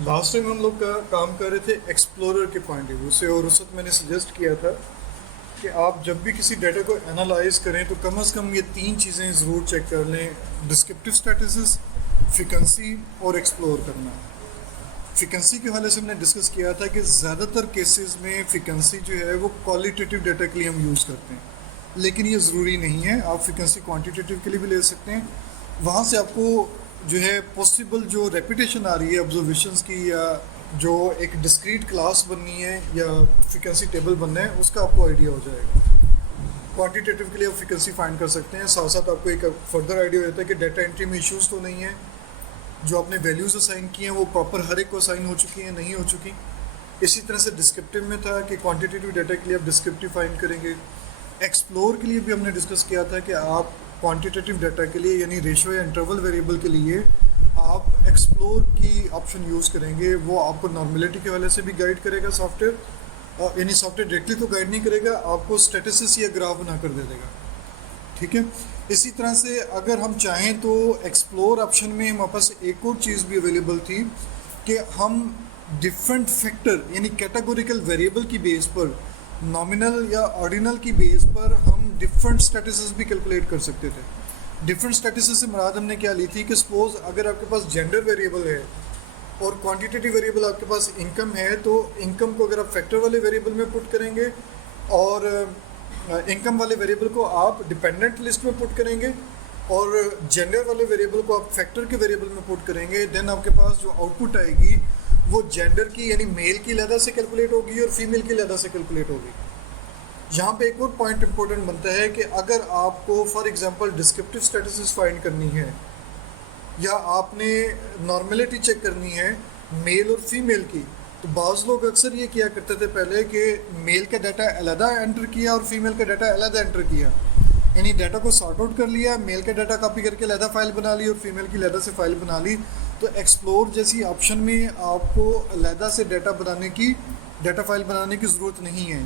Last time हम लोग का काम कर रहे थे एक्सप्लोरर के पॉइंट ऑफ व्यू से, और उस वक्त मैंने सजेस्ट किया था कि आप जब भी किसी डाटा को एनालाइज करें तो कम से कम ये तीन चीज़ें ज़रूर चेक कर लें: डिस्क्रिप्टिव स्टैटिस्टिक्स, फ्रीक्वेंसी और एक्सप्लोर करना। फ्रीक्वेंसी के हवाले से हमने डिस्कस किया था कि ज़्यादातर केसेस में फ्रीक्वेंसी जो है वो क्वालिटेटिव डाटा के लिए हम यूज़ करते हैं, लेकिन ये ज़रूरी नहीं है। आप फ्रीक्वेंसी क्वांटिटेटिव के लिए भी ले सकते हैं। वहाँ से आपको जो है पॉसिबल जो रेपिटेशन आ रही है ऑब्जर्वेशंस की, या जो एक डिस्क्रीट क्लास बननी है या फ्रीक्वेंसी टेबल बनना है, उसका आपको आइडिया हो जाएगा। क्वांटिटेटिव के लिए आप फ्रीक्वेंसी फाइंड कर सकते हैं। साथ साथ आपको एक फर्दर आइडिया होता है कि डाटा एंट्री में इश्यूज़ तो नहीं है, जो आपने वैल्यूज़ असाइन की हैं वो प्रॉपर हर एक को असाइन हो चुकी हैं, नहीं हो चुकी। इसी तरह से डिस्क्रिप्टिव में था कि क्वांटिटेटिव डाटा के लिए आप डिस्क्रिप्टिव फाइंड करेंगे। एक्सप्लोर के लिए भी हमने डिस्कस किया था कि आप क्वांटिटेटिव डाटा के लिए यानी रेशो या इंटरवल वेरिएबल के लिए आप एक्सप्लोर की ऑप्शन यूज़ करेंगे। वो आपको नॉर्मेलिटी के हवाले से भी गाइड करेगा सॉफ्टवेयर, यानी सॉफ्टवेयर डायरेक्टली तो गाइड नहीं करेगा, आपको स्टैटिस्टिक्स या ग्राफ बना कर दे देगा। ठीक है। इसी तरह से अगर हम चाहें तो एक्सप्लोर ऑप्शन में हमारे पास एक और चीज़ भी अवेलेबल थी कि हम डिफरेंट फैक्टर यानी कैटेगोरिकल वेरिएबल की बेस पर, नॉमिनल या ऑर्डिनल की बेस पर हम डिफरेंट स्टैटिस्टिक्स भी कैलकुलेट कर सकते थे। डिफरेंट स्टैटिस्टिक्स से मुराद हमने क्या ली थी कि सपोज अगर आपके पास जेंडर वेरिएबल है और क्वांटिटेटिव वेरिएबल आपके पास इनकम है, तो इनकम को अगर आप फैक्टर वाले वेरिएबल में पुट करेंगे और इनकम वाले वेरिएबल को आप डिपेंडेंट लिस्ट में पुट करेंगे और जेंडर वाले वेरिएबल को आप फैक्टर के वेरिएबल में पुट करेंगे, देन आपके पास जो आउटपुट आएगी वो जेंडर की यानी मेल की लहदा से कैलकुलेट होगी और फीमेल की लहदा से कैलकुलेट होगी। यहाँ पे एक और पॉइंट इंपॉर्टेंट बनता है कि अगर आपको for example descriptive statistics find करनी है या आपने नॉर्मेलिटी चेक करनी है मेल और फीमेल की, तो बाज़ लोग अक्सर ये किया करते थे पहले कि मेल का डाटा अलहदा एंटर किया और फीमेल का डाटा अलहदा एंटर किया, यानी डाटा को सॉर्ट आउट कर लिया, मेल का डाटा कॉपी करके अलहदा फाइल बना ली और फीमेल की अलहदा से फाइल बना ली। तो एक्सप्लोर जैसी ऑप्शन में आपको अलहदा से डाटा फाइल बनाने की ज़रूरत नहीं है।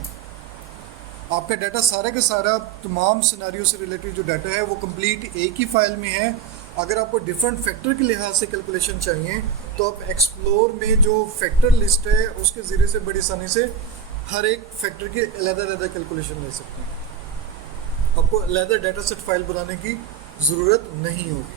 आपका डाटा सारा का सारा तमाम सिनारियो से रिलेटेड जो डाटा है वो कंप्लीट एक ही फाइल में है। अगर आपको डिफरेंट फैक्टर के लिहाज से कैलकुलेशन चाहिए तो आप एक्सप्लोर में जो फैक्टर लिस्ट है उसके ज़रिए से बड़ी आसानी से हर एक फैक्टर की अलग-अलग कैलकुलेशन ले सकते हैं। आपको अलग डाटा सेट फाइल बनाने की ज़रूरत नहीं होगी।